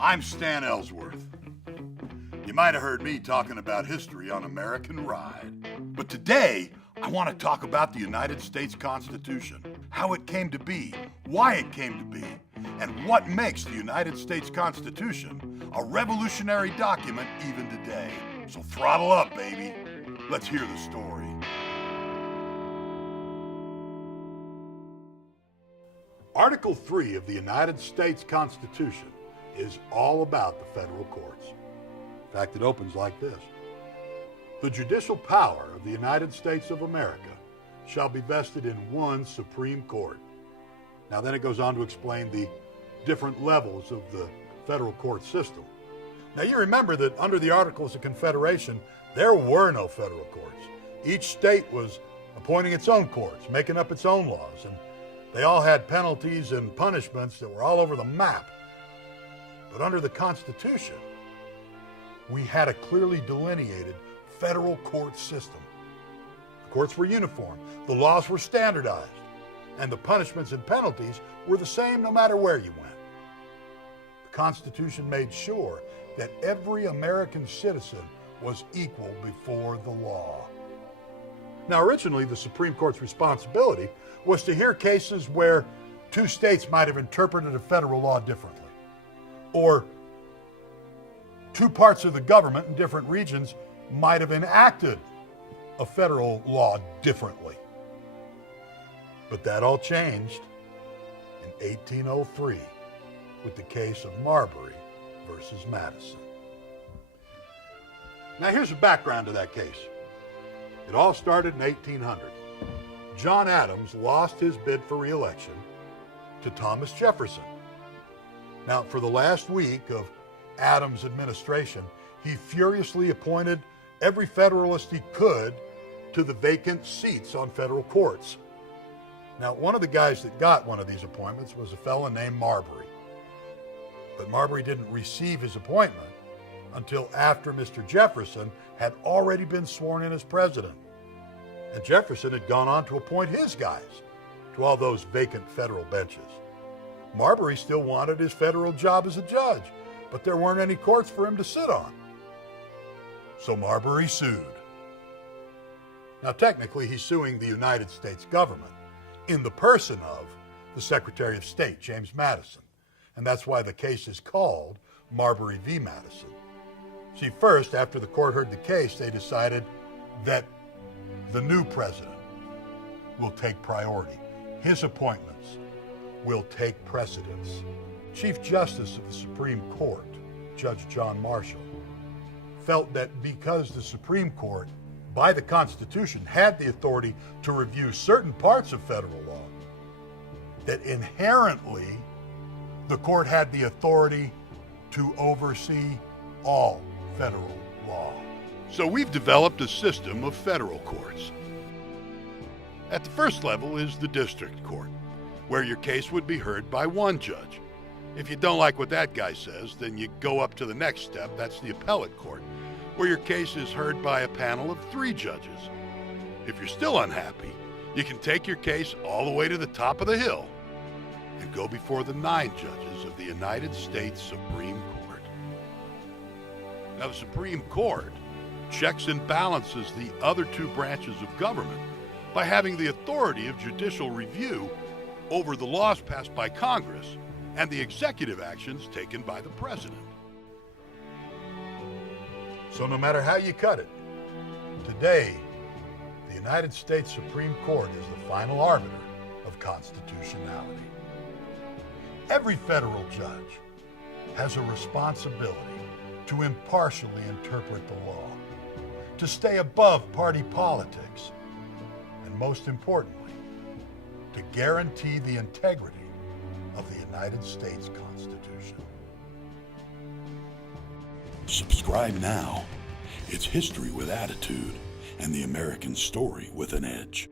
I'm Stan Ellsworth. You might have heard me talking about history on American Ride. But today, I want to talk about the United States Constitution, how it came to be, why it came to be, and what makes the United States Constitution a revolutionary document even today. So throttle up, baby. Let's hear the story. Article 3 of the United States Constitution is all about the federal courts. In fact, it opens like this. The judicial power of the United States of America shall be vested in one Supreme Court. Now then it goes on to explain the different levels of the federal court system. Now you remember that under the Articles of Confederation, there were no federal courts. Each state was appointing its own courts, making up its own laws, and they all had penalties and punishments that were all over the map. But under the Constitution, we had a clearly delineated federal court system. The courts were uniform, the laws were standardized, and the punishments and penalties were the same no matter where you went. The Constitution made sure that every American citizen was equal before the law. Now, originally, the Supreme Court's responsibility was to hear cases where two states might have interpreted a federal law differently, or two parts of the government in different regions might have enacted a federal law differently. But that all changed in 1803 with the case of Marbury versus Madison. Now here's the background to that case. It all started in 1800. John Adams lost his bid for re-election to Thomas Jefferson. Now, for the last week of Adams' administration, he furiously appointed every Federalist he could to the vacant seats on federal courts. Now, one of the guys that got one of these appointments was a fellow named Marbury. But Marbury didn't receive his appointment until after Mr. Jefferson had already been sworn in as president. And Jefferson had gone on to appoint his guys to all those vacant federal benches. Marbury still wanted his federal job as a judge, but there weren't any courts for him to sit on. So Marbury sued. Now technically he's suing the United States government in the person of the Secretary of State, James Madison. And that's why the case is called Marbury v. Madison. See, first, after the court heard the case, they decided that the new president will take priority. His appointments will take precedence. Chief Justice of the Supreme Court, Judge John Marshall, felt that because the Supreme Court, by the Constitution, had the authority to review certain parts of federal law, that inherently the court had the authority to oversee all federal law. So we've developed a system of federal courts. At the first level is the district court, where your case would be heard by one judge. If you don't like what that guy says, then you go up to the next step, that's the appellate court, where your case is heard by a panel of 3 judges. If you're still unhappy, you can take your case all the way to the top of the hill and go before the 9 judges of the United States Supreme Court. Now, the Supreme Court checks and balances the other 2 branches of government by having the authority of judicial review over the laws passed by Congress and the executive actions taken by the president. So no matter how you cut it, today, the United States Supreme Court is the final arbiter of constitutionality. Every federal judge has a responsibility to impartially interpret the law, to stay above party politics, and most importantly, to guarantee the integrity of the United States Constitution. Subscribe now. It's history with attitude and the American story with an edge.